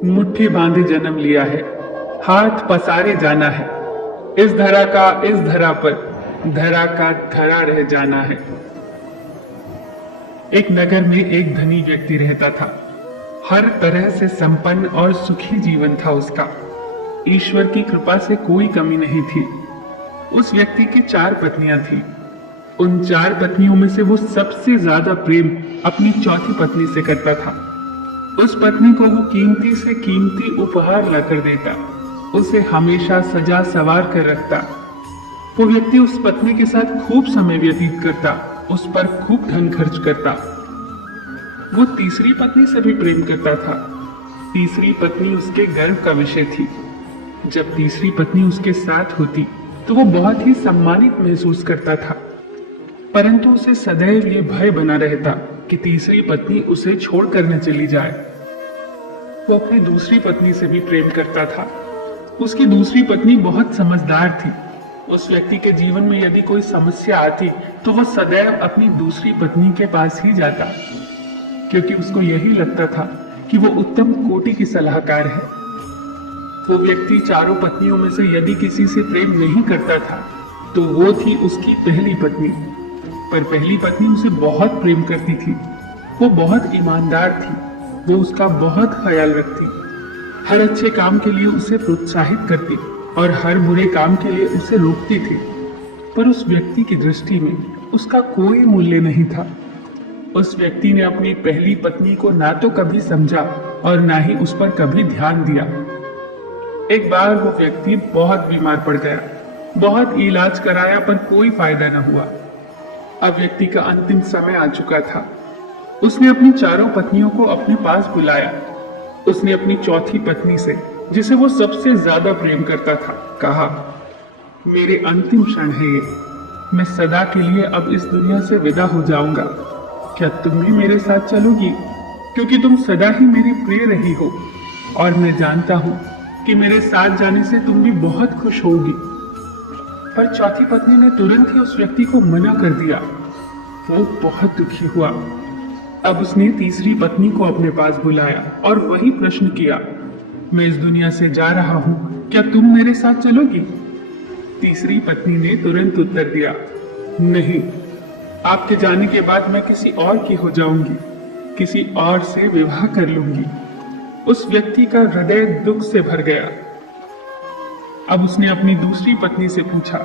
मुट्ठी बांधे जन्म लिया है, हाथ पसारे जाना है। इस धरा का इस धरा पर, धरा का धरा रह जाना है। एक नगर में एक धनी व्यक्ति रहता था। हर तरह से संपन्न और सुखी जीवन था उसका। ईश्वर की कृपा से कोई कमी नहीं थी। उस व्यक्ति की 4 पत्नियां थी। उन 4 पत्नियों में से वो सबसे ज्यादा प्रेम अपनी चौथी पत्नी से करता था। उस पत्नी को वो कीमती से कीमती उपहार लाकर देता, उसे हमेशा सजा सवार कर रखता। वो व्यक्ति उस पत्नी के साथ खूब समय व्यतीत करता, उस पर खूब धन खर्च करता। वो तीसरी पत्नी से भी प्रेम करता था। तीसरी पत्नी उसके गर्व का विषय थी। जब तीसरी पत्नी उसके साथ होती तो वो बहुत ही सम्मानित महसूस करता था, परंतु उसे सदैव ये भय बना रहता कि तीसरी पत्नी उसे छोड़कर न चली जाए। वो अपनी दूसरी पत्नी से भी प्रेम करता था। उसकी दूसरी पत्नी बहुत समझदार थी। उस व्यक्ति के जीवन में यदि कोई समस्या आती तो वह सदैव अपनी दूसरी पत्नी के पास ही जाता, क्योंकि उसको यही लगता था कि वो उत्तम कोटि की सलाहकार है। वो व्यक्ति 4 पत्नियों में से यदि किसी से प्रेम नहीं करता था तो वो थी उसकी पहली पत्नी। पर पहली पत्नी उसे बहुत प्रेम करती थी। वो बहुत ईमानदार थी, वो उसका बहुत ख्याल रखती, हर अच्छे काम के लिए उसे प्रोत्साहित करती और हर बुरे काम के लिए उसे रोकती थी। पर उस व्यक्ति की दृष्टि में उसका कोई मूल्य नहीं था। उस व्यक्ति ने अपनी पहली पत्नी को ना तो कभी समझा और ना ही उस पर कभी ध्यान दिया। एक बार वो व्यक्ति बहुत बीमार पड़ गया। बहुत इलाज कराया पर कोई फायदा न हुआ। अब व्यक्ति का अंतिम समय आ चुका था। उसने अपनी 4 पत्नियों को अपने पास बुलाया। उसने अपनी चौथी पत्नी से, जिसे वो सबसे ज्यादा प्रेम करता था, कहा, मेरे अंतिम क्षण है ये। मैं सदा के लिए अब इस दुनिया से विदा हो जाऊंगा। क्या तुम भी मेरे साथ चलोगी? क्योंकि तुम सदा ही मेरी प्रिय रही हो और मैं जानता हूं कि मेरे साथ जाने से तुम भी बहुत खुश होगी। पर चौथी पत्नी ने तुरंत ही उस व्यक्ति को मना कर दिया। वो बहुत दुखी हुआ। अब उसने तीसरी पत्नी को अपने पास बुलाया और वही प्रश्न किया, मैं इस दुनिया से जा रहा हूं, क्या तुम मेरे साथ चलोगी? तीसरी पत्नी ने तुरंत उत्तर दिया, नहीं, आपके जाने के बाद मैं किसी और की हो जाऊंगी, किसी और से विवाह कर लूंगी। उस व्यक्ति का हृदय दुख से भर गया। अब उसने अपनी दूसरी पत्नी से पूछा,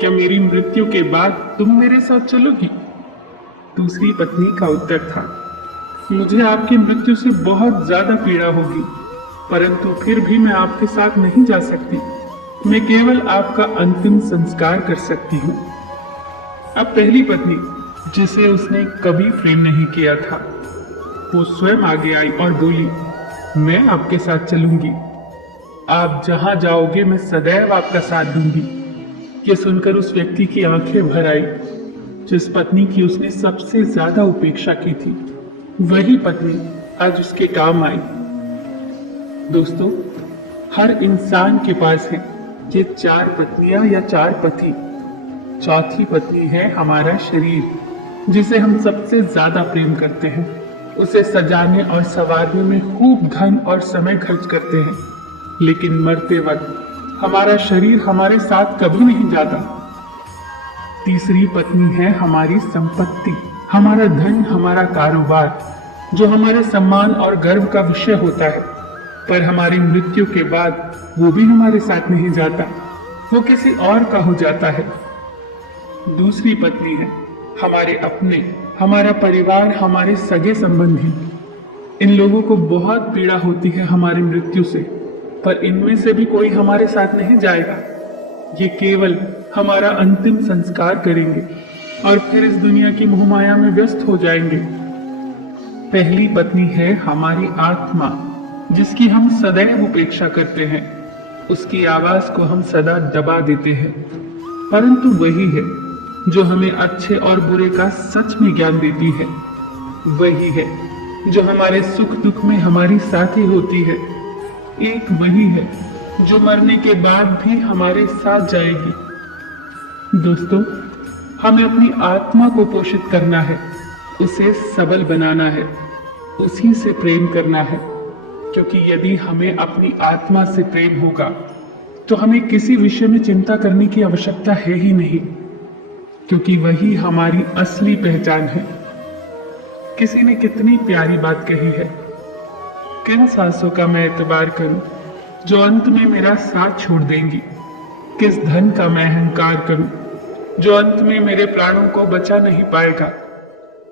क्या मेरी मृत्यु के बाद तुम मेरे साथ चलोगी? दूसरी पत्नी का उत्तर था, मुझे आपकी मृत्यु से बहुत ज्यादा पीड़ा होगी, परंतु फिर भी मैं आपके साथ नहीं जा सकती। मैं केवल आपका अंतिम संस्कार कर सकती हूँ। अब पहली पत्नी, जिसे उसने कभी प्रेम नहीं किया था, वो स्वयं आगे आई और बोली, मैं आपके साथ चलूंगी। आप जहां जाओगे मैं सदैव आपका साथ दूंगी। ये सुनकर उस व्यक्ति की आंखें भर आई। जिस पत्नी की उसने सबसे ज्यादा उपेक्षा की थी, वही पत्नी आज उसके काम आई। दोस्तों, हर इंसान के पास है ये 4 पत्नियां या 4 पति। चौथी पत्नी है हमारा शरीर, जिसे हम सबसे ज्यादा प्रेम करते हैं। उसे सजाने और संवारने में खूब धन और समय खर्च करते हैं, लेकिन मरते वक्त हमारा शरीर हमारे साथ कभी नहीं जाता। तीसरी पत्नी है हमारी संपत्ति, हमारा धन, हमारा कारोबार, जो हमारे सम्मान और गर्व का विषय होता है, पर हमारी मृत्यु के बाद वो भी हमारे साथ नहीं जाता, वो किसी और का हो जाता है। दूसरी पत्नी है हमारे अपने, हमारा परिवार, हमारे सगे संबंधी। इन लोगों को बहुत पीड़ा होती है हमारी मृत्यु से, पर इनमें से भी कोई हमारे साथ नहीं जाएगा। ये केवल हमारा अंतिम संस्कार करेंगे और फिर इस दुनिया की मोहमाया में व्यस्त हो जाएंगे। पहली पत्नी है हमारी आत्मा, जिसकी हम सदैव उपेक्षा करते हैं। उसकी आवाज को हम सदा दबा देते हैं, परंतु वही है जो हमें अच्छे और बुरे का सच में ज्ञान देती है। वही है जो हमारे सुख दुख में हमारी साथी होती है। एक वही है जो मरने के बाद भी हमारे साथ जाएगी। दोस्तों, हमें अपनी आत्मा को पोषित करना है, उसे सबल बनाना है, उसी से प्रेम करना है। क्योंकि यदि हमें अपनी आत्मा से प्रेम होगा तो हमें किसी विषय में चिंता करने की आवश्यकता है ही नहीं, क्योंकि वही हमारी असली पहचान है। किसी ने कितनी प्यारी बात कही है, किन सांसों का मैं एतबार करूं जो अंत में मेरा साथ छोड़ देंगी, किस धन का मैं अहंकार करूं जो अंत में मेरे प्राणों को बचा नहीं पाएगा,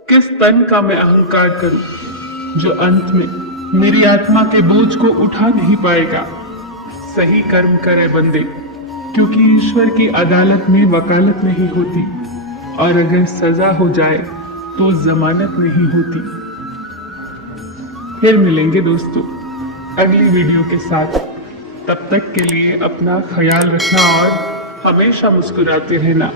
किस तन का मैं अहंकार करूं जो अंत में मेरी आत्मा के बोझ को उठा नहीं पाएगा। सही कर्म करे बंदे, क्योंकि ईश्वर की अदालत में वकालत नहीं होती, और अगर सजा हो जाए तो जमानत नहीं होती। फिर मिलेंगे दोस्तों अगली वीडियो के साथ। तब तक के लिए अपना ख्याल रखना और हमेशा मुस्कुराते रहना।